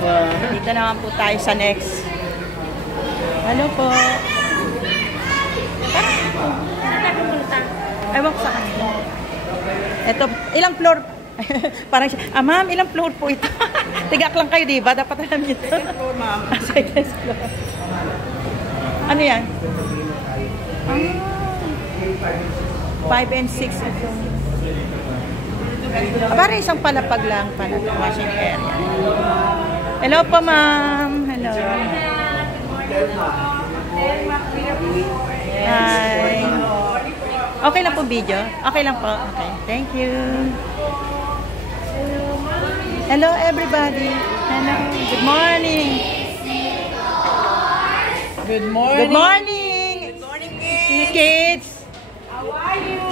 Dito naman po tayo sa next. Hello po. Ewan ko sa kanila. Ito, ilang floor? Parang siya, ma'am, ilang floor po ito? Tigak lang kayo, diba? Dapat alam nyo ito. Second floor, ma'am. Second floor. Ano yan? 5 and 6 ito. Para isang palapag lang pala. Washing area. Hello po, ma'am. Hello. Hi. Okay lang po video? Okay lang po. Okay. Thank you. Hello, everybody. Hello. Good morning. Good morning. Good morning. Good morning, kids. How are you?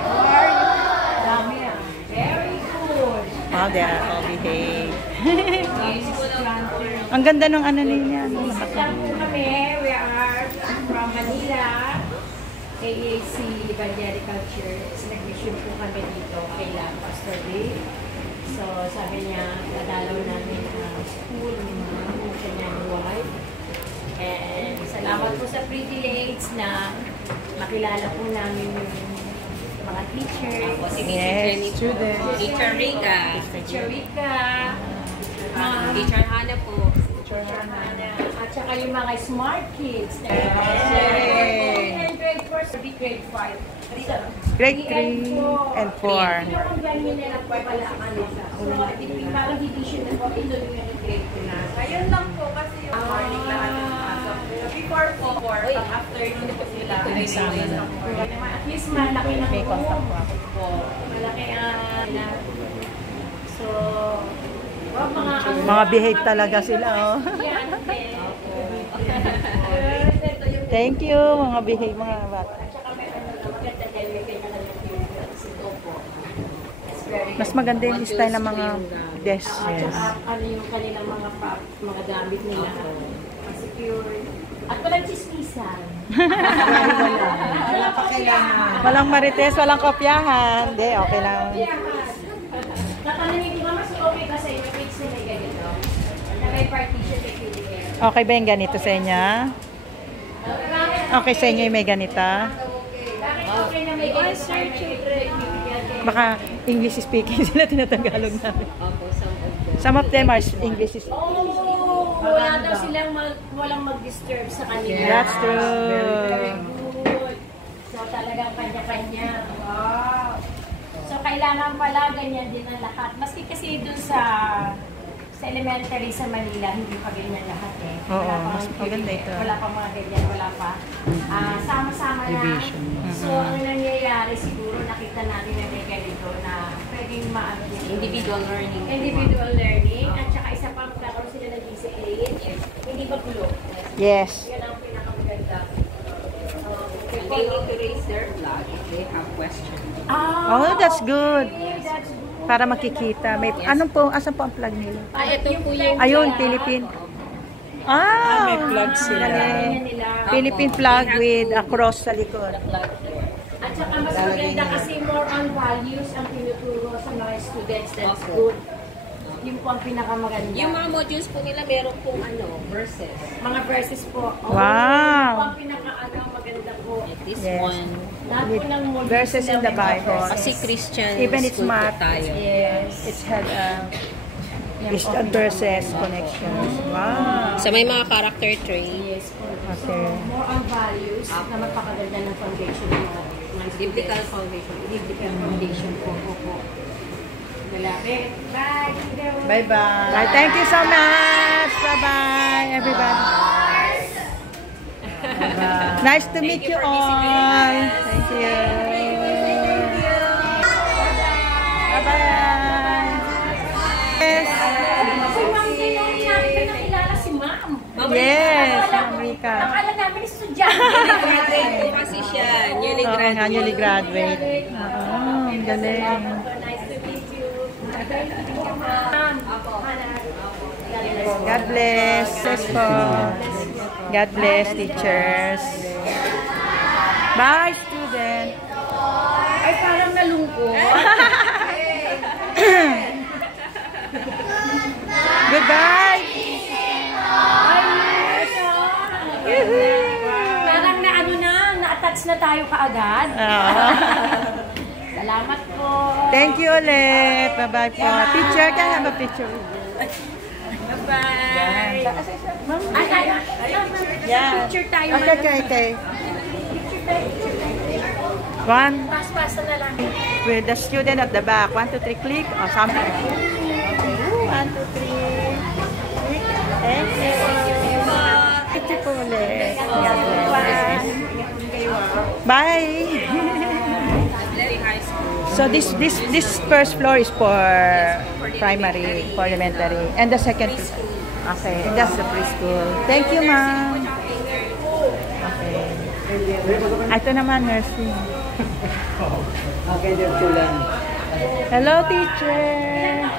How are you? Very good. Oh, they are all behave. Ang ganda ng ano niya. Lang po kami. We are from Manila. AAC Evangelical Church. Nag-mission po kami dito kay Pastor Dave. So, sabi niya, nadalaw namin ang school ng kanyang wife. And salamat po sa privilege na makilala po namin yung mga teachers. Yes, students. Teacher Rika. Teacher Rika. Teacher Hana po. Teacher Hana. At saka yung mga smart kids. Grade 4, grade 5. Grade 3 and 4. Pinakanggan nyo na lang po pala ang ano. So, parang division na po. Ito yung grade 2 na. Ayun lang po kasi yung morning lahat ng pasok. Before po, pag afternoon po sila. At least malaki na May po. contact po ako. Malaki na. So, mga Mga behave talaga sila, oh. yan. Thank you, mga behave, mga bata. Mas maganda yung style ng mga desks. Yes. Ano yung kanilang mga gamit nila. Secure. At walang chismisan. Wala pa kailangan. Walang marites, walang kopyahan. Hindi, okay lang. Tatanungin ko naman so okay kasi yung kids na may ganito. Na may partition may PDA. Okay ba yung ganito sa inyo? Okay sa inyo yung may ganita? Bakit okay na may ganito? Baka English speaking sila, tinatagalog namin. Opo, Some of them are English speaking. Oh, wala daw silang walang mag-disturb sa kanila. That's true. Very good. So talagang kanya-kanya. Wow. So kailangan pala ganyan din ang lahat. Maski kasi dun sa elementary sa Manila, hindi pa ganyan lahat eh. Oo, Wala mas maganda ito. Wala pa mga ganyan, wala pa. Sama-sama na. So ang nangyayari siguro nakita natin na may ganito na pwedeng maano din. individual learning. Individual learning. At saka isa pa magkakaroon sila ng discipline. Hindi ba gulo? Yes. Yan ang pinakamaganda. And they need to raise their flag if they have questions. Oh, that's good. That's good. Para makikita. May, anong po, asan po ang plug nila? Ito po yung Ayun, Philippine. Ah, may plug sila. Philippine flag with a cross sa likod. At saka mas maganda kasi more on values ang tinuturo sa mga students. That's good. Yun po ang pinakamaganda. Yung mga modules po nila, meron pong verses. mga verses po. Wow. Yun po ang maganda po. This Yes. one. Lahat po ng modules Verses in nila the may mga Bible. verses. Kasi Christian Even it's school po math. tayo. Yes. It's had Christian verses connections. Wow. So may mga character traits. Yes po. So, Okay. more on values na magpakaganda ng foundation ng mga Biblical foundation. Biblical foundation po. Opo. Malaki. Bye. Bye-bye. Bye. Thank you so much. Bye-bye, everybody. Bye-bye. Nice to meet you all. Thank you. Bye-bye. Yes. Si Ma'am din nung namin nakilala si Ma'am. Yes, Ma'am Rika. Nakala namin estudyante. Graduate po kasi siya. Newly Oo nga, graduate. newly graduate. Oo, ang galing. Nice to meet you. Ma'am. God bless. Yes po. God bless, teachers. Bye, student. Ay, parang nalungkot. Goodbye. tayo kaagad. Salamat po. Thank you ulit. Bye-bye po. Picture ka na ba? Picture. Bye-bye. Yeah. Picture tayo. Okay. One. Pas-pasa na lang. With the student at the back. 1, 2, 3, click. Or something. Okay. 1, 2, 3. Click. Thank you. Picture po ulit. Bye. So this first floor is for primary, for elementary, and the second. Okay, that's the preschool. Thank you, ma'am. Okay. Ito naman nursing. Okay, Chulan. Hello, teacher.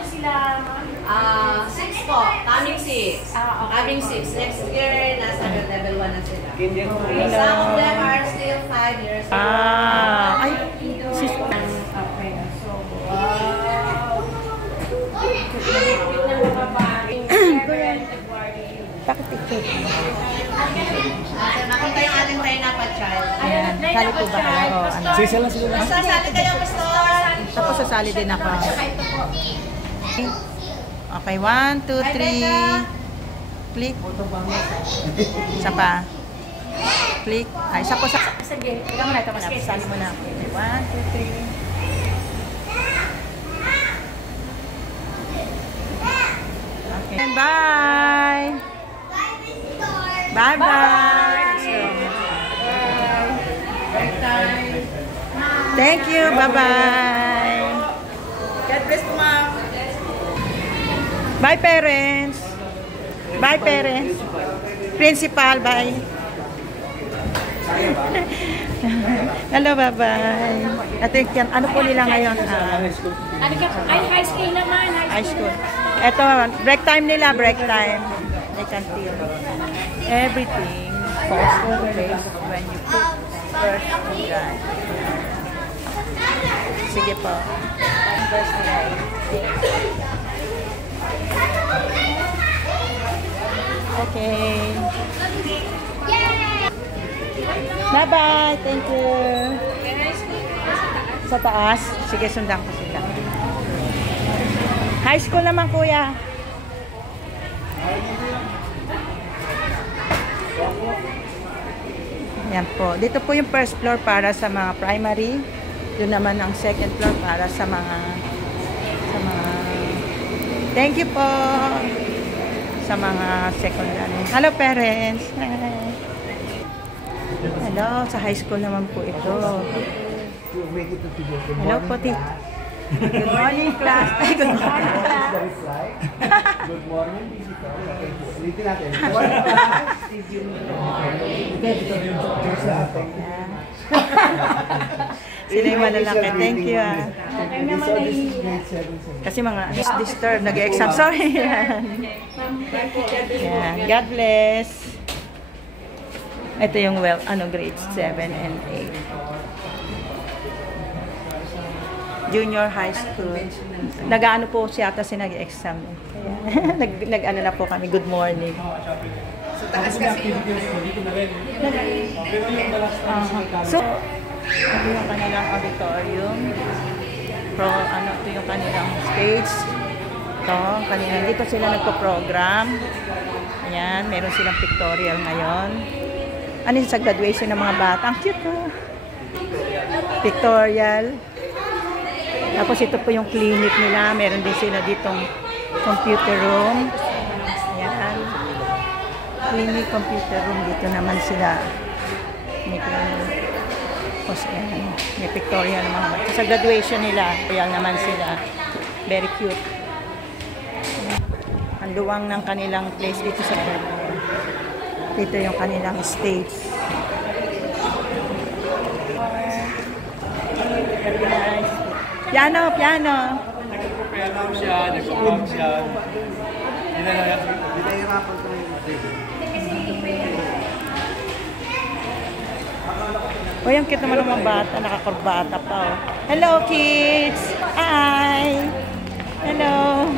Sila, 6 po. Coming 6. Coming 6. Next year, nasa level 1 na sila. Some of them are still 5 years old. Ay, sis. okay. So, wow. Bakit ito? Nakita yung ating Tainapa child. Ayan, sali po ba kayo? O, ano? Sila. Sasali kayo, Pastor. Tapos sasali din ako. Okay, 1, 2, 3. Click. Isa pa. Click. Ay, isa po sa... Sige. Ito mo na. Sali mo na. 1, 2, 3. Okay. And bye! Bye-bye! Thank you. Bye-bye! God bless po, ma'am. Bye, parents! Bye, parents! Principal, bye! Hello, bye-bye! I think yan, ano po nila ngayon? Ay, high school naman. High school. Ito, break time nila, break time. They can feel everything falls into place when you put first on God. Sige po. Verse 9. Okay. Bye-bye. Thank you. Sa taas. Sige, sundan ko sila. High school naman, kuya. Yan po. Dito po yung first floor para sa mga primary. Doon naman ang second floor para sa mga thank you po sa mga secondary. Hello, parents. Hi. Hello, sa high school naman po ito. Hello po, tita. Good morning, class. Ay, good morning, class. Good morning, visitor. Ulitin natin. Sila yung malalaki. Thank you. Kasi mga disturb, nag-exam. Sorry. Yan. God bless. Ito yung grades 7 and 8. Junior high school. Nag-ano po siya ata nag-exam. Nag-ano na po kami. Good morning. Sa taas kasi yung... So, ito yung kanilang auditorium. Ito yung kanilang stage. Ito, dito sila nagpo-program. Ayan, meron silang pictorial ngayon. Ano yung sa graduation ng mga bata? Ang cute po. Pictorial. Tapos ito po yung clinic nila. Meron din sila ditong computer room. Ayan. Clinic, computer room. Dito naman sila. May clinic. Tapos ayan. May pictorial ng mga bata. Sa graduation nila. Ayan naman sila. Very cute. Ang luwang ng kanilang place dito sa dito yung kanilang stage. Piano. Nagpo-piano siya, nagpo-pump siya. Hinahirapan ko yung O, yung cute naman ng mga bata. Nakakurbata pa, oh. Hello, kids! Hi! Hello!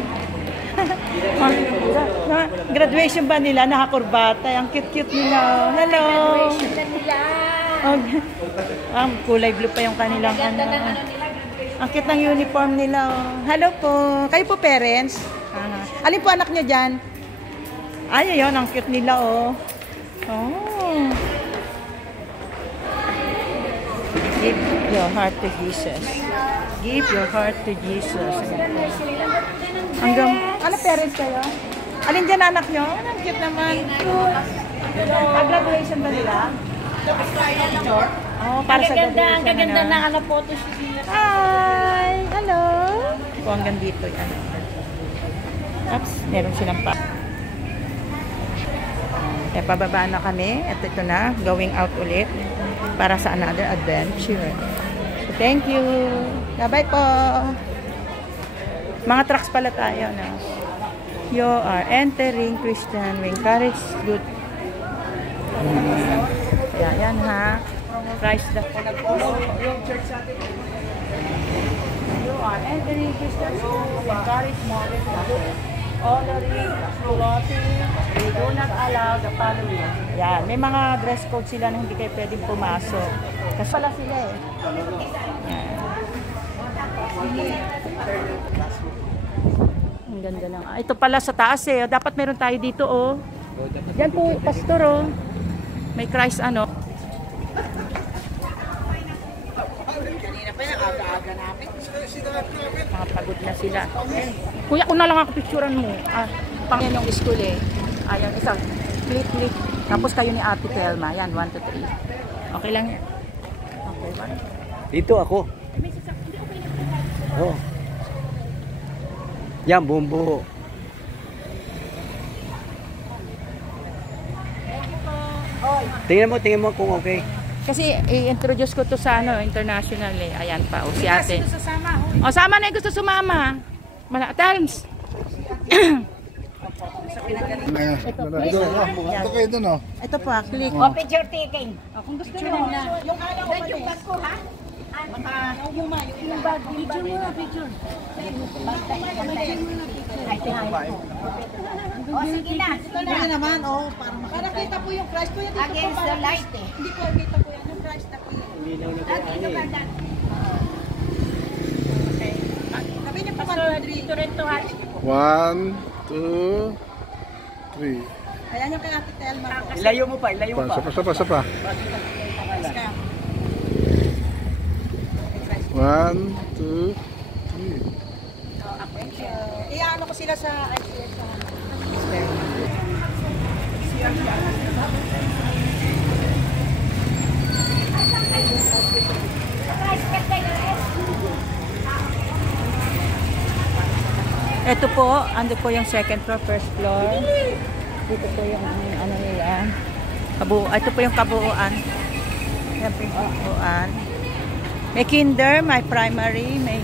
Graduation ba nila? Nakakurbata. Ang cute-cute nila. Hello! Graduation na nila. Oh, kulay blue pa yung kanilang ano. Ang cute ng uniform nila. Oh. Hello po. Kayo po parents? Alin po anak niyo dyan? Ay, ayun. Ang cute nila, oh. Oh. Give your heart to Jesus. Give your heart to Jesus. Hanggang, ano parents kayo? Alin dyan anak nyo? Ang cute naman. Graduation ba nila? Oh, para sa graduation. Ang gaganda ng ano, photo shoot nila. Hi! Hello! O, hanggang dito yan. Oops, meron silang pa. Eh, pababa na kami. At ito na, going out ulit para sa another adventure. So, thank you. Bye-bye po. Mga trucks pala tayo, no? You are entering Christian Wing. Courage, good. Yan ha. Price the you are entering Christian school. Encourage modern classes. Honoring, clothing, we do not allow the following. Yan, may mga dress code sila na hindi kayo pwedeng pumasok. Kasi pala sila eh. Yan. Ang ganda lang. Ito pala sa taas eh. Dapat meron tayo dito oh. Yan po, pastor oh. May Christ ano. Kanina pa yung aga-aga namin. Nakapagod na sila. Kuya, kung na lang ako picturean mo. Pang yan yung school eh. Ayan, isa. Click. Tapos kayo ni Ate Telma. Yan, 1, 2, 3. Okay lang yan. Okay, 1. Dito ako. Oh. Yan, bumbu. Tingnan mo kung okay. Kasi i-introduce ko to sa ano, international eh. Ayan pa, o si ate. O, sama na yung gusto sumama. Terms. Ito kayo dun, oh. Ito po, click. O, picture taking. Kung gusto nyo na. Yung araw ko Yung bag ko, ha? yung bag, picture mo na, picture. O, sige na. Sige naman, oh. Para kita po yung Christ ko. Against the light eh. Hindi ko kita po yan. Yung Christ na po yan. Dito ka dyan. Sabi niyo po, Pastor, dito rin to ha. 1, 2, 3. Ayan yung kay Ate Telma po. Ilayo mo pa. Sapa. 1, 2, 3. Iyaano ko sila sa ito po, ando po yung second floor, first floor. Dito po yung ano nila. Ito po yung kabuuan. Yan po yung kabuuan. May kinder, may primary, may